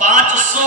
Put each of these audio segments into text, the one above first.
500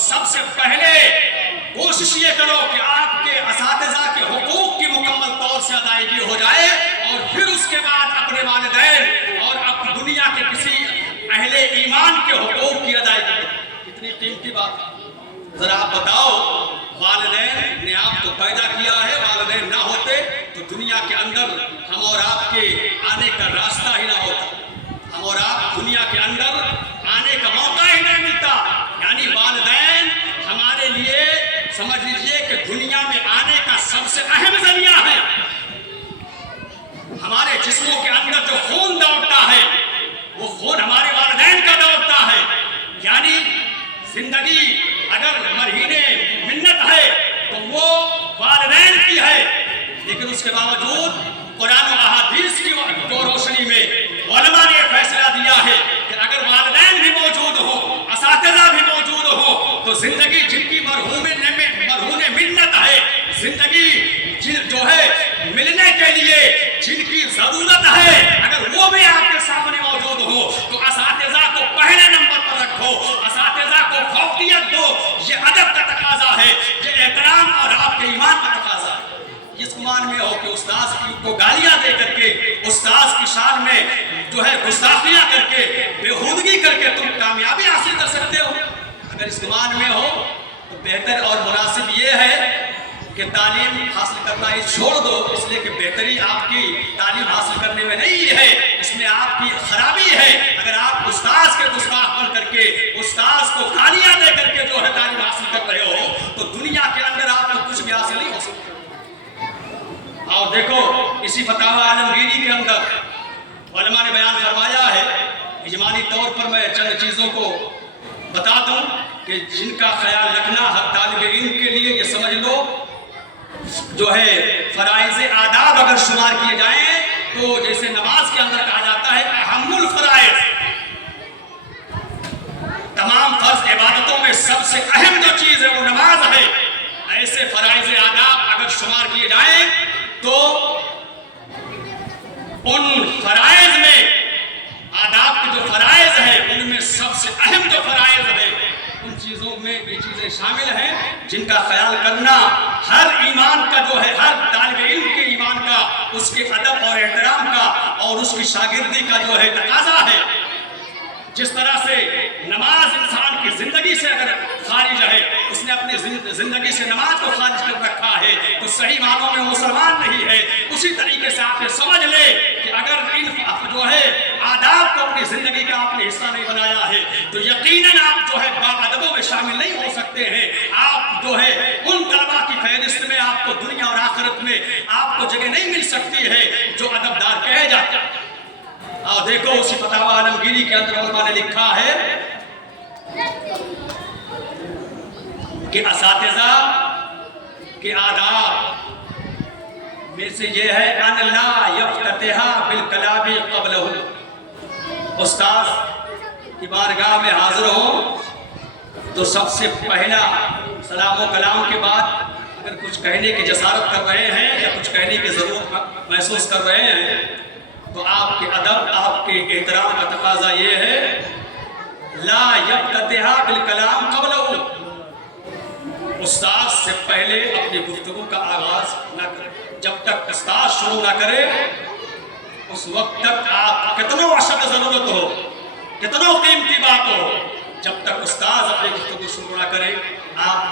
سب سے پہلے کوشش یہ کرو کہ آپ کے اساتذہ کے حقوق کی مکمل طور سے ادائیگی ہو جائے، اور پھر اس کے بعد اپنے والدین اور اپنی دنیا کے کسی اہل ایمان کے حقوق کی ادائیگی کرو۔ کتنی قیمتی بات ہے، ذرا آپ بتاؤ، والدین نے آپ کو پیدا کیا ہے، والدین نہ ہوتے تو دنیا کے اندر ہم اور آپ کے آنے کا راستہ ہی نہ ہوتا، ہم اور آپ دنیا کے اندر آنے کا موقع ہی نہیں ملتا۔ یعنی والدین ہمارے لیے سمجھ لیجئے کہ دنیا میں آنے کا سب سے اہم ذریعہ ہے۔ ہمارے جسموں کے اندر جو خون دوڑتا ہے وہ خون ہمارے والدین کا دوڑتا ہے۔ یعنی زندگی اگر مرہین منت ہے تو وہ والدین کی ہے، لیکن اس کے باوجود قرآن و احادیث کی روشنی میں علماء نے فیصلہ دیا ہے کہ اگر والدین بھی موجود ہوں، اساتذہ بھی موجود ہوں، تو زندگی جن کی مرہون منت ہے، زندگی جو ہے ملنے کے لیے جن کی ضرورت ہے، اگر وہ بھی آپ کے سامنے موجود ہو تو اساتذہ کو پہلے نمبر پر رکھو، اساتذہ کو فوقیت دو۔ یہ ادب کا تقاضا ہے، یہ احترام اور آپ کے ایمان کا تقاضا ہے۔ اس گمان میں ہو کہ استاذ کو گالیاں دے کر کے، استاذ کی شان میں جو ہے گستاخیاں کر کے، بےہودگی کر کے تم کامیابی حاصل کر سکتے ہو، اگر اس گمان میں ہو تو بہتر اور مناسب یہ ہے کہ تعلیم حاصل کرنا ہی چھوڑ دو، اس لیے کہ بہتری آپ کی تعلیم حاصل کرنے میں نہیں ہے، اس میں آپ کی خرابی ہے۔ اگر آپ استاذ کے گستاخ بن کر کے، استاذ کو گالیاں دے کر کے جو ہے تعلیم حاصل کر رہے ہو تو دنیا کے اندر آپ کو کچھ بھی حاصل نہیں ہو سکتا۔ اور دیکھو اسی فتاوی عالمگیری کے اندر علماء نے بیان فرمایا ہے، اجمالی طور پر میں چند چیزوں کو بتا دوں کہ جن کا خیال رکھنا ہر طالب علم کے لیے، یہ سمجھ لو جو ہے فرائض آداب اگر شمار کیے جائیں تو جیسے نماز کے اندر کہا جاتا ہے اہم الفرائض، تمام فرض عبادتوں میں سب سے اہم جو چیز ہے وہ نماز ہے، ایسے فرائض آداب اگر شمار کیے جائیں تو ان فرائض میں، آداب کے جو فرائض ہیں ان میں سب سے اہم جو فرائض ہیں ان چیزوں میں یہ چیزیں شامل ہیں جن کا خیال کرنا ہر ایمان کا جو ہے، ہر طالب علم کے ایمان کا، اس کے ادب اور احترام کا اور اس کی شاگردی کا جو ہے تقاضا ہے۔ جس طرح سے نماز انسان کی زندگی سے اگر خارج ہے، اس نے اپنی زندگی سے نماز کو خارج کر رکھا ہے تو صحیح معنوں میں مسلمان نہیں ہے۔ اسی طریقے سے آپ نے سمجھ لے کہ اگر ان جو ہے آداب کو اپنی زندگی کا آپ نے حصہ نہیں بنایا ہے تو یقیناً آپ جو ہے باادبوں میں شامل نہیں ہو سکتے ہیں۔ آپ جو ہے ان طلباء کی فہرست میں آپ کو دنیا اور آخرت میں آپ کو جگہ نہیں مل سکتی ہے جو ادبدار کہے جاتے ہیں۔ اور دیکھو اسی فتاوی عالمگیری کے اندر علماء نے لکھا ہے کہ اساتذہ کے آداب میں سے یہ ہے ان لا یفتتح بالکلام قبلہ، استاذ کی بارگاہ میں حاضر ہو تو سب سے پہلا سلام و کلام کے بعد اگر کچھ کہنے کی جسارت کر رہے ہیں یا کچھ کہنے کی ضرورت محسوس کر رہے ہیں تو آپ کے ادب، آپ کے احترام کا تقاضا یہ ہے لا یفتتح بالکلام قبلہ، استاذ سے پہلے اپنی گفتگو کا آغاز نہ کرے۔ جب تک استاذ شروع نہ کرے اس وقت تک آپ کتنوں اشد ضرورت ہو، کتنوں قیمتی بات ہو، جب تک استاذ اپنی گفتگو شروع نہ کرے آپ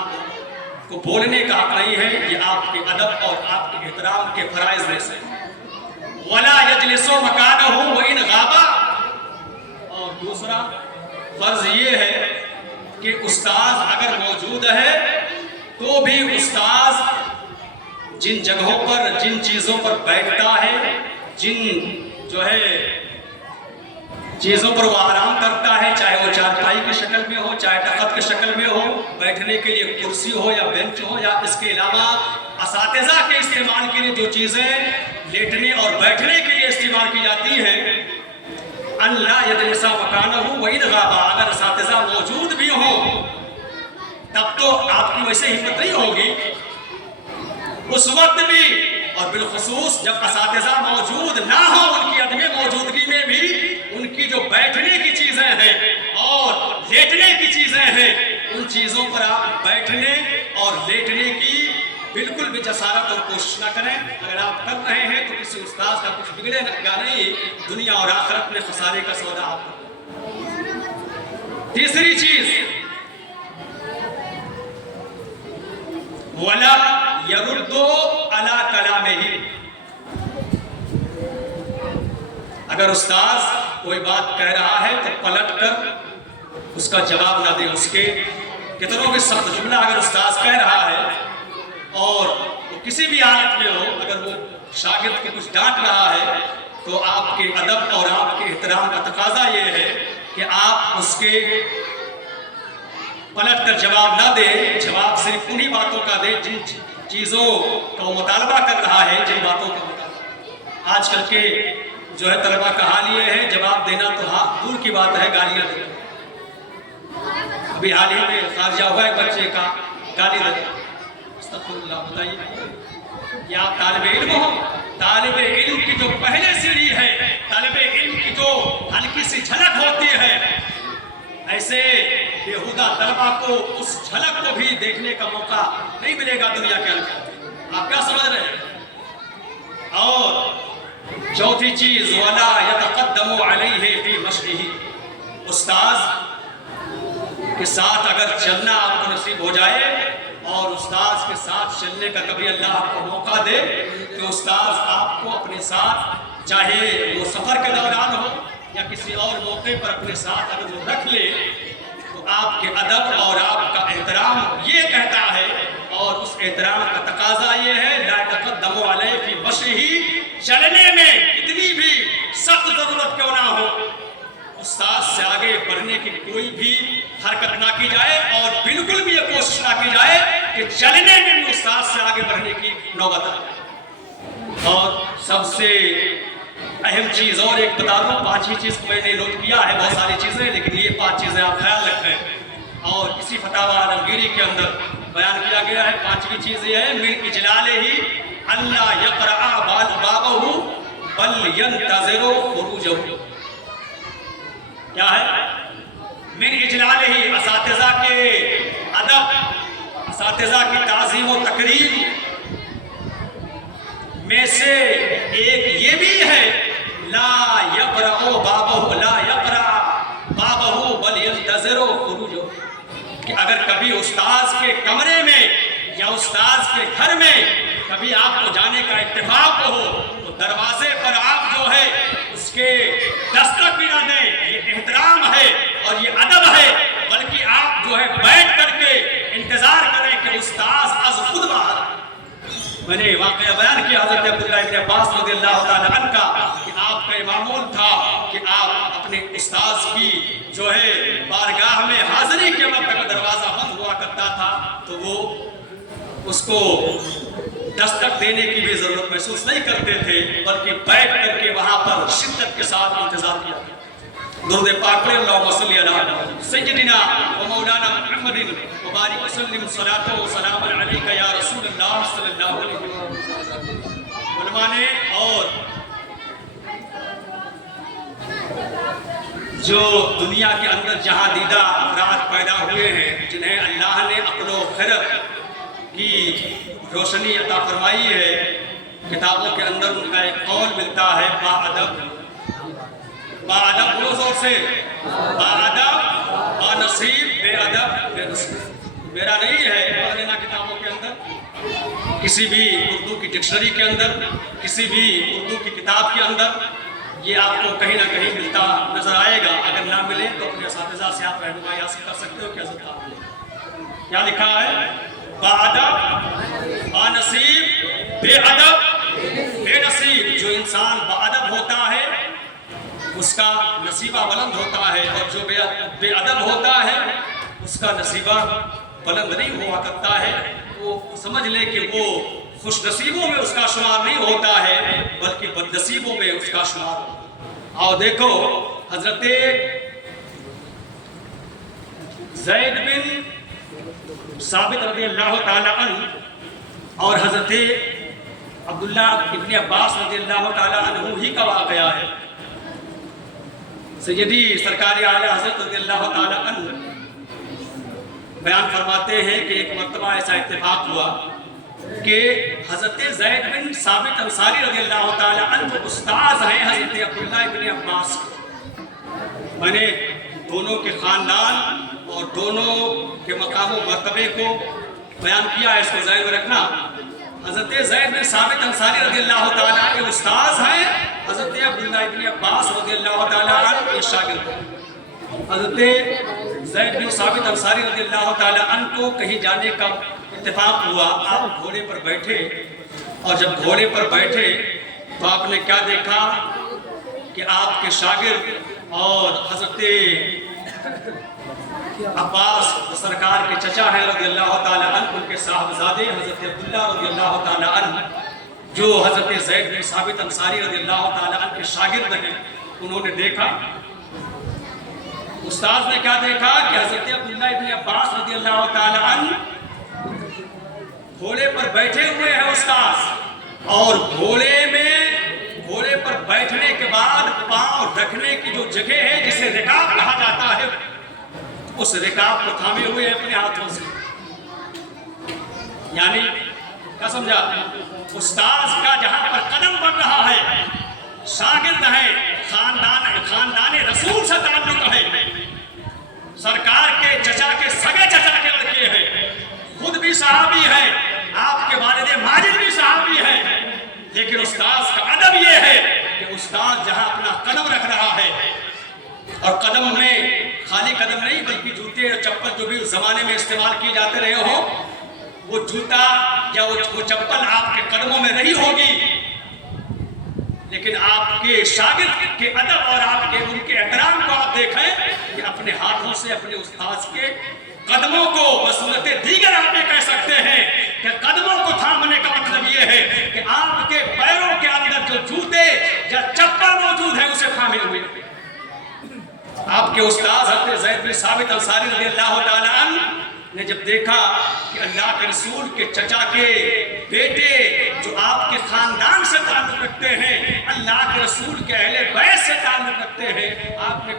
کو بولنے کا حق نہیں ہے۔ یہ آپ کے ادب اور آپ کے احترام کے فرائض میں سے وَلَا يَجْلِسُ مَكَانَهُ وَإِنْ غَابَ، اور دوسرا فرض یہ ہے کہ استاذ اگر موجود ہے تو بھی استاذ جن جگہوں پر، جن چیزوں پر بیٹھتا ہے، جن جو ہے چیزوں پر وہ آرام کرتا ہے، چاہے وہ چارپائی کی شکل میں ہو، چاہے تخت کی شکل میں ہو، بیٹھنے کے لیے کرسی ہو یا بینچ ہو، یا اس کے علاوہ اساتذہ کے استعمال کے لیے جو چیزیں لیٹنے اور بیٹھنے کے لیے استعمال کی جاتی ہیں، ان لا یجلس مکانہ وإن غاب، اگر اساتذہ موجود بھی ہوں تب تو آپ کی ویسے ہمت نہیں ہوگی، اس وقت بھی، اور بالخصوص جب اساتذہ موجود نہ ہوں، ان کی عدم موجودگی میں بھی ان کی جو بیٹھنے کی چیزیں ہیں اور لیٹنے کی چیزیں ہیں ان چیزوں پر آپ بیٹھنے اور لیٹنے کی بالکل بھی جسارت اور کوشش نہ کریں. اگر آپ کر رہے ہیں تو کسی استاذ کا کچھ بگڑے گا نہیں, دنیا اور آخرت میں خسارے کا سودا آپ کو. تیسری چیز, وَلَا يَرُدُّ عَلَىٰ كَلَامِهِ. اگر استاذ کوئی بات کہہ رہا ہے تو پلٹ کر اس کا جواب نہ دے. اس کے کتنوں بھی سخت جملہ اگر استاذ کہہ رہا ہے اور وہ کسی بھی حالت میں ہو, اگر وہ شاگرد کے کچھ ڈانٹ رہا ہے تو آپ کے ادب اور آپ کے احترام کا تقاضا یہ ہے کہ آپ اس کے پلٹ کر جواب نہ دے. جواب صرف انہی باتوں کا دے جن چیزوں کا وہ مطالبہ کر رہا ہے, جن باتوں کا مطالبہ. آج کل کے جو ہے طلبہ کا حال یہ ہے, جواب دینا تو ہاں دور کی بات ہے, گالیاں دینا. ابھی حال ہی میں خارجہ ہوا ہے بچے کا, گالی دینا. استغفر اللہ. بتائیے کیا آپ طالب علم ہو؟ طالب علم کی جو پہلے سیڑھی ہے, طالب علم کی جو ہلکی سی جھلک ہوتی ہے, ایسے بیہودہ طلبہ کو اس جھلک کو بھی دیکھنے کا موقع نہیں ملے گا دنیا کے اندر. آپ کیا سمجھ رہے ہیں؟ اور چوتھی چیز, وَلَا يَتَقَدَّمُ عَلَيْهِ فِي مَشْيِهِ. استاذ کے ساتھ اگر چلنا آپ کو نصیب ہو جائے اور استاذ کے ساتھ چلنے کا کبھی اللہ آپ کو موقع دے کہ استاذ آپ کو اپنے ساتھ, چاہے وہ سفر کے دوران ہو یا کسی اور موقع پر اپنے ساتھ اگر وہ رکھ لے, تو آپ کے ادب اور آپ کا احترام یہ کہتا ہے, اور اس احترام کا تقاضا یہ ہے, لا يتقدم علیہ فی مشیہ. چلنے میں کتنی بھی سخت ضرورت کیوں نہ ہو, استاد سے آگے بڑھنے کی کوئی بھی حرکت نہ کی جائے, اور بالکل بھی یہ کوشش نہ کی جائے کہ چلنے میں بھی استاد سے آگے بڑھنے کی نوبت آئے. اور سب سے اہم چیز اور ایک بتا دوں, پانچویں چیز کو میں نے نوٹ کیا ہے, بہت ساری چیزیں, لیکن یہ 5 چیزیں آپ خیال رکھیں. اور اسی فتاوی عالمگیری کے اندر بیان کیا گیا ہے. 5ویں چیز یہ ہے, من اجلالہ اللہ یقرأ بابہ بل ینتظر خروجہ. کیا ہے؟ من اجلالہ, اساتذہ کے ادب, اساتذہ کی تعظیم و تکریم میں سے ایک یہ بھی ہے, لا یقرأ بابہ, لا یقرأ بابہ بل ینتظر خروجہ. کہ اگر کبھی استاذ کے کمرے میں یا استاذ کے گھر میں کبھی آپ کو جانے کا اتفاق ہو تو دروازے پر آپ جو ہے اس کے دستک بھی نہ دیں. یہ احترام ہے اور یہ ادب ہے, بلکہ آپ جو ہے بیٹھ کر کے انتظار کریں کہ استاذ از خود باہر. میں نے واقعہ بیان کیا حضرت عبداللہ ابن عباس رضی اللہ تعالی عنہ کا, کہ آپ کا معمول تھا کہ آپ اپنے استاذ کی جو ہے بارگاہ میں حاضری کے وقت اگر دروازہ بند ہوا کرتا تھا تو وہ اس کو دستک دینے کی بھی ضرورت محسوس نہیں کرتے تھے, بلکہ بیٹھ کر کے وہاں پر شدت کے ساتھ انتظار کیا. درود پاک پڑھیں, اللہم صلی علی سیدنا و مولانا محمد وبارک وسلم صلاۃ و سلام علیک یا رسول اللہ صلی اللہ علیہ وسلم. علماء نے اور جو دنیا کے اندر جہاں دیدہ افراد پیدا ہوئے ہیں, جنہیں اللہ نے عقل و خرد کی روشنی عطا فرمائی ہے, کتابوں کے اندر ان کا ایک قول ملتا ہے, با ادب بولو زور سے, با ادب با نصیب, بے ادب بے نصیب. میرا نہیں ہے, پڑھ لینا کتابوں کے اندر, کسی بھی اردو کی ڈکشنری کے اندر, کسی بھی اردو کی کتاب کے اندر یہ آپ کو کہیں نہ کہیں ملتا نظر آئے گا. اگر نہ ملے تو اپنے اساتذہ سے آپ رہنمائی حاصل کر سکتے ہو کہ حضرت آپ نے کیا لکھا ہے, با ادب با نصیب بے ادب بے نصیب. جو انسان با ادب ہوتا ہے اس کا نصیبہ بلند ہوتا ہے, اور جو بے ادب ہوتا ہے اس کا نصیبہ بلند نہیں ہوا کرتا ہے. وہ سمجھ لے کہ وہ خوش نصیبوں میں اس کا شمار نہیں ہوتا ہے, بلکہ بد نصیبوں میں اس کا شمار ہوتا ہے. اور دیکھو حضرت زید بن ثابت رضی اللہ تعالی عنہ اور حضرت عبداللہ ابن عباس رضی اللہ تعالی عنہ ہی کا واقعہ ہے. سیدی سرکار اعلی حضرت رضی اللہ تعالی عنہ بیان فرماتے ہیں کہ ایک مرتبہ ایسا اتفاق ہوا کہ حضرت زید بن ثابت انصاری رضی اللہ تعالیٰ عنہ استاذ ہیں حضرت عبداللہ بن عباس کے. میں نے دونوں کے خاندان اور دونوں کے مقام و مرتبے کو بیان کیا ہے, اس کو ذہن میں رکھنا. حضرت زید بن ثابت انصاری رضی اللہ تعالیٰ کے استاذ ہیں حضرت عبداللہ بن عباس رضی اللہ تعالیٰ عنہ کے شاگرد. حضرت زید بن ثابت انصاری رضی اللہ تعالیٰ عنہ کو کہیں جانے کا اتفاق ہوا. آپ گھوڑے پر بیٹھے اور جب گھوڑے پر بیٹھے تو آپ نے کیا دیکھا کہ آپ کے شاگرد اور حضرت عباس سرکار کے چچا ہیں رضی اللہ تعالیٰ عنہ, ان کے صاحبزادے حضرت عبداللہ رضی اللہ تعالیٰ عنہ جو حضرت زید بن ثابت انصاری رضی اللہ تعالیٰ عنہ کے شاگرد ہیں, انہوں نے دیکھا. استاذ نے کیا دیکھا کہ حضرت عبداللہ بن عباس رضی اللہ تعالیٰ عنہ گھوڑے پر بیٹھے ہوئے ہیں استاذ, اور گھوڑے پر بیٹھنے کے بعد پاؤں رکھنے کی جو جگہ ہے جسے رکاب کہا جاتا ہے, اس رکاب کو تھامے ہوئے ہیں اپنے ہاتھوں سے. یعنی کیا سمجھا, استاذ کا جہاں پر قدم بڑھ رہا ہے, شاگرد ہیں, خاندان رسول سے تعلق ہے, سرکار کے چچا کے سگے چچا کے لڑکے ہیں, خود بھی صحابی ہیں, آپ کے والد ماجد بھی صحابی ہیں. لیکن استاذ کا ادب یہ ہے کہ استاذ جہاں اپنا قدم رکھ رہا ہے, اور قدم میں خالی قدم نہیں بلکہ جوتے اور چپل جو بھی اس زمانے میں استعمال کیے جاتے رہے ہو, وہ جوتا یا وہ چپل آپ کے قدموں میں رہی ہوگی, لیکن آپ کے شاگرد کے ادب اور آپ کے ان کے احترام کو آپ دیکھیں کہ اپنے ہاتھوں سے اپنے استاذ کے قدموں کو بصورت دیگر آپ یہ کہہ سکتے ہیں کہ قدموں کو تھامنے کا مطلب یہ ہے کہ آپ کے پیروں کے اندر جو جوتے یا چپل موجود ہے اسے تھامے ہوئے. آپ کے استاذ حضرت زید بن ثابت انصاری رضی اللہ تعالیٰ عنہ نے جب دیکھا کہ اللہ کے رسول کے چچا کے بیٹے جو آپ کے خاندان سے تعلق رکھتے ہیں, اللہ کے رسول کے اہل بیت سے تعلق رکھتے ہیں, آپ نے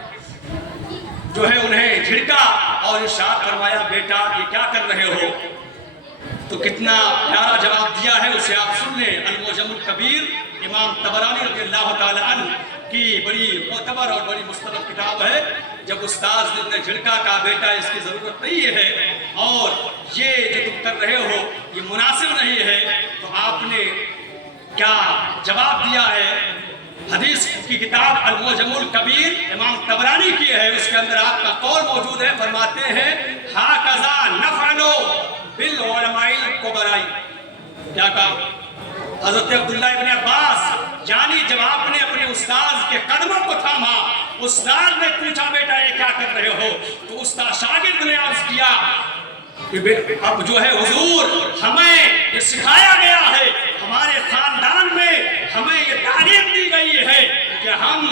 جو ہے انہیں جھڑکا اور ارشاد فرمایا, بیٹا یہ کیا کر رہے ہو؟ تو کتنا پیارا جواب دیا ہے اسے آپ سن لیں. المعجم الکبیر امام طبرانی رضی اللہ تعالیٰ عنہ کی بڑی معتبر اور بڑی مستند کتاب ہے. جب استاذ نے انہیں جھڑکا, کہا بیٹا اس کی ضرورت نہیں ہے اور یہ جو تم کر رہے ہو یہ مناسب نہیں ہے, تو آپ نے کیا جواب دیا ہے؟ حدیث کی کتاب المعجم الکبیر امام طبرانی کی ہے, اس کے اندر آپ کا قول موجود ہے. فرماتے ہیں ہاکذا نفعل بالعلماء الکبراء. کیا کہا حضرت عبداللہ ابن عباس, یعنی جب آپ نے اپنے استاذ کے قدموں کو تھاما, استاذ نے پوچھا بیٹا یہ کیا کر رہے ہو, تو استاد شاگرد نے عرض کیا اب جو ہے حضور ہمیں یہ سکھایا گیا ہے, ہمارے خاندان میں ہمیں یہ تعلیم دی گئی ہے کہ ہم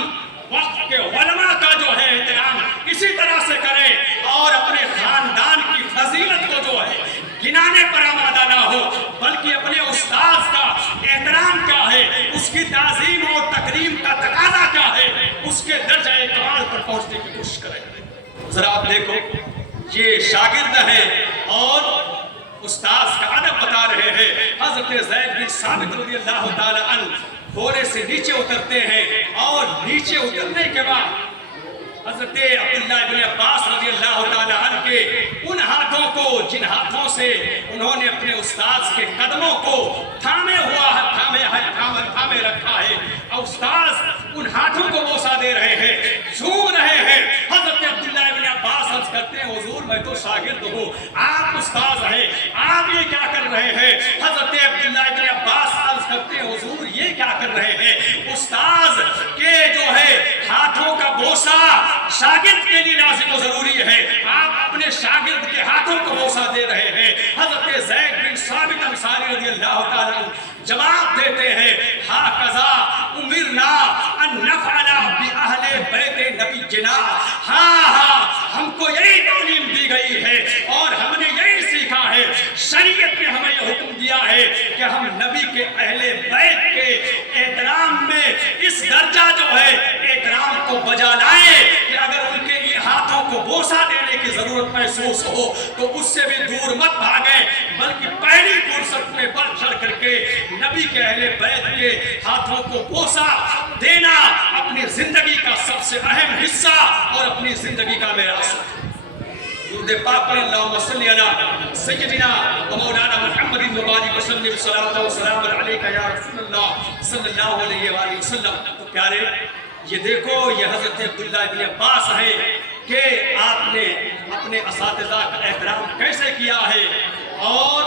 وقت کے علماء کا جو ہے احترام اسی طرح سے کریں اور اپنے خاندان کی فضیلت کو جو ہے گنانے پر آمادہ نہ ہو, بلکہ اپنے استاذ کا احترام کیا ہے, اس کی تعظیم اور تکریم کا تقاضا کیا ہے, اس کے درجہ کمال پر پہنچنے کی کوشش کریں. ذرا آپ دیکھو, یہ شاگرد ہیں اور استاذ کا ادب بتا رہے ہیں. حضرت زید بن ثابت رضی اللہ تعالی عنہ گھوڑے سے نیچے اترتے ہیں, اور نیچے اترنے کے بعد حضرت عبداللہ بن عباس رضی اللہ تعالی عنہ کے ان ہاتھوں کو جن ہاتھوں سے انہوں نے اپنے استاذ کے قدموں کو تھامے رکھا ہے, اور استاذ ان ہاتھوں کو بوسہ دے رہے ہیں, جھوم رہے ہیں. حضرت عبداللہ بن عباس عرض کرتے ہیں حضور میں تو شاگرد ہوں, آپ استاذ ہیں, آپ یہ کیا کر رہے ہیں؟ حضرت عبداللہ بن عباس عرض کرتے ہیں حضور یہ کیا کر رہے ہیں؟ استاذ کے جو ہے ہاتھوں کا بوسہ شاگرد کے لیے لازم و ضروری ہے, آپ اپنے شاگرد کے ہاتھوں کو بوسہ دے رہے ہیں. حضرت زید بن ثابت انصاری رضی اللہ تعالیٰ عنہ جواب دیتے ہیں ہاکذا امرنا ان نفعل باہل بیت نبینا. ہاں ہم کو یہی تعلیم دی گئی ہے اور ہم نے یہی سیکھا ہے, شریعت نے ہمیں یہ حکم دیا ہے کہ ہم نبی کے اہل بیت کے احترام میں اس درجہ جو ہے احترام کو بجا لائیں کہ اگر ان کے یہ ہاتھ ہاتھوں کو بوسہ دینے کی ضرورت محسوس ہو تو اس سے بھی دور مت بھاگیں، بلکہ پہلی فرصت میں بڑھ چڑھ کر کے نبی کے اہل بیت کے ہاتھوں کو بوسہ دینا اپنی زندگی کا سب سے اہم حصہ اور اپنی زندگی کا میراث ہے۔ درود پاک پر اللہم صلی علی سیدنا و مولانا محمد مبارک وسلم صلاۃ و سلام علیک یا رسول اللہ صلی اللہ علیہ وآلہ وسلم۔ تو پیارے یہ دیکھو یہ حضرت عبداللہ ابن عباس ہے کہ آپ نے اپنے اساتذہ کا احترام کیسے کیا ہے اور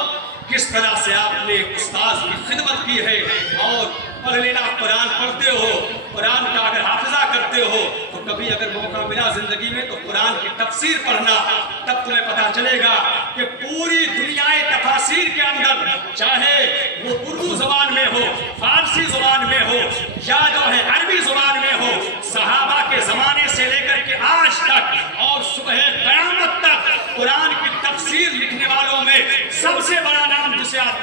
کس طرح سے آپ نے استاذ کی خدمت کی ہے۔ اور پڑھ لینا، قرآن پڑھتے ہو، قرآن کا اگر حافظہ کرتے ہو تو کبھی اگر موقع ملا زندگی میں تو قرآن کی تفسیر پڑھنا، تب تمہیں پتہ چلے گا کہ پوری دنیا تفاسیر کے اندر چاہے وہ اردو زبان میں ہو، فارسی زبان میں ہو یا جو ہے عربی زبان میں ہو، صحابہ کے زمانے سے لے کر کے آج تک اور صبح قیامت تک قرآن کی تفسیر لکھنے والوں میں سب سے بڑا نام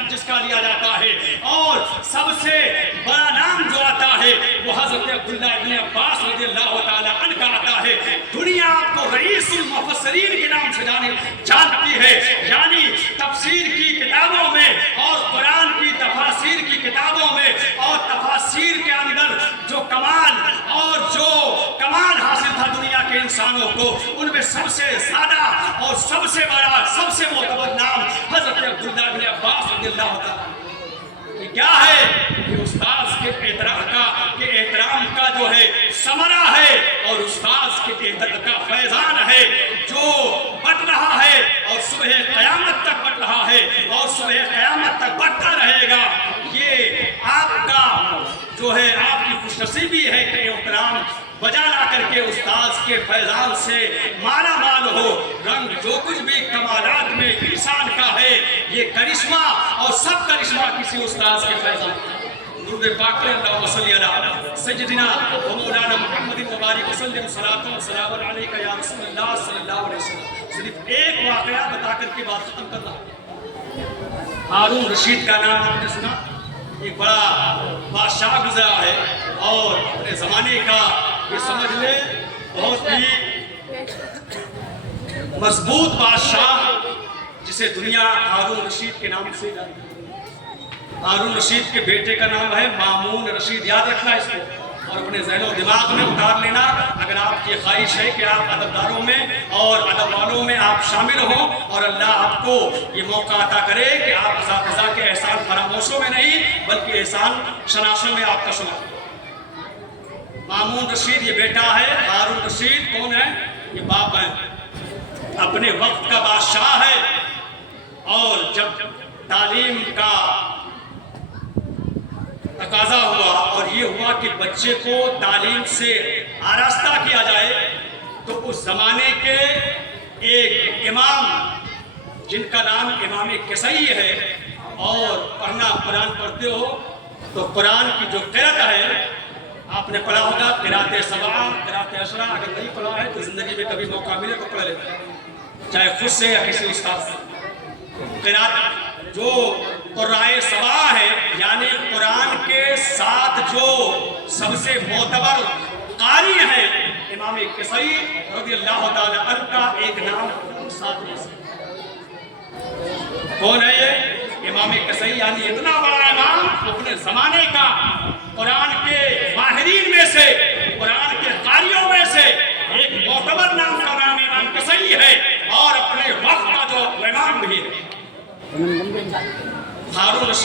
جس کا لیا جاتا ہے اور سب سے بڑا نام جو آتا ہے وہ حضرت عبداللہ ابن عباس رضی اللہ تعالیٰ عنہ کا آتا ہے۔ دنیا آپ کو رئیس المفسرین کے نام سے جانتی ہے، یعنی تفسیر کی کتابوں میں اور قرآن کی تفاسیر کی کتابوں میں اور تفاسیر کے اندر جو کمال حاصل تھا دنیا کے انسانوں کو، ان میں سب سے زیادہ اور سب سے بڑا، سب سے معتبر نام حضرت عبداللہ ابن عباس رضی اللہ تعالیٰ۔ یہ کیا ہے؟ یہ استاذ کے احترام کا جو ہے ثمرہ ہے اور استاذ کے احترام کا فیضان ہے جو بڑھ رہا ہے اور صبح قیامت تک بڑھ رہا ہے اور صبح قیامت تک بڑھتا رہے گا۔ یہ آپ کا جو ہے آپ کی خوش نصیبی ہے کہ احترام بجا لا کر کے استاذ کے فیضان سے مالا مال ہو۔ رنگ جو کچھ بھی کمالات میں انسان کا ہے یہ کرشمہ اور سب کرشمہ کسی استاذ کے فیضان کا۔ درود پاک پر اللہم صلی علی سیدنا و مولانا محمد مبارک وسلم صلاۃ و سلام علیک یا رسول اللہ صلی اللہ علیہ وسلم۔ صرف ایک واقعہ بتا کر کے بات ختم کرنا۔ ہارون رشید کا نام آپ نے سنا، ایک بڑا بادشاہ گزرا ہے اور اپنے زمانے کا یہ سمجھ لے بہت ہی مضبوط بادشاہ جسے دنیا ہارون رشید کے نام سے جانتی ہے۔ ہارون رشید کے بیٹے کا نام ہے مامون رشید، یاد رکھنا اس کو اور اپنے ذہن و دماغ میں اتار لینا۔ اگر آپ کی خواہش ہے کہ آپ ادبداروں میں اور ادب والوں میں آپ شامل ہوں اور اللہ آپ کو یہ موقع عطا کرے کہ آپ اساتذہ کے احسان فراموشوں میں نہیں بلکہ احسان شناسوں میں آپ کا شمار۔ مامون رشید یہ بیٹا ہے، ہارون رشید کون ہے؟ یہ باپ ہے، اپنے وقت کا بادشاہ ہے اور جب تعلیم کا تقاضا ہوا اور یہ ہوا کہ بچے کو تعلیم سے آراستہ کیا جائے تو اس زمانے کے ایک امام جن کا نام امام کسائی ہے اور پڑھنا قرآن پڑھتے ہو تو قرآن کی جو قرأت ہے آپ نے پڑھا ہوگا قرأت سبعہ، قرأت عشرہ، اگر نہیں پڑھا ہے تو زندگی میں کبھی موقع ملے تو پڑھ لیتے ہیں چاہے خود سے یا کسی استاد سے۔ قرأت جو قرائے سبعہ ہے یعنی قرآن کے ساتھ جو سب سے معتبر قاری ہیں امام کسائی رضی اللہ تعالیٰ عنہ کا ایک نام ساتھ میں سے کون ہے یہ؟ امام کسائی یعنی اتنا بڑا امام اپنے زمانے کا قرآن کے ماہرین میں سے، قرآن کے قاریوں میں سے ایک معتبر نام کا نام امام کسائی ہے اور اپنے وقت کا جو امام بھی ہے۔ ہارون رشید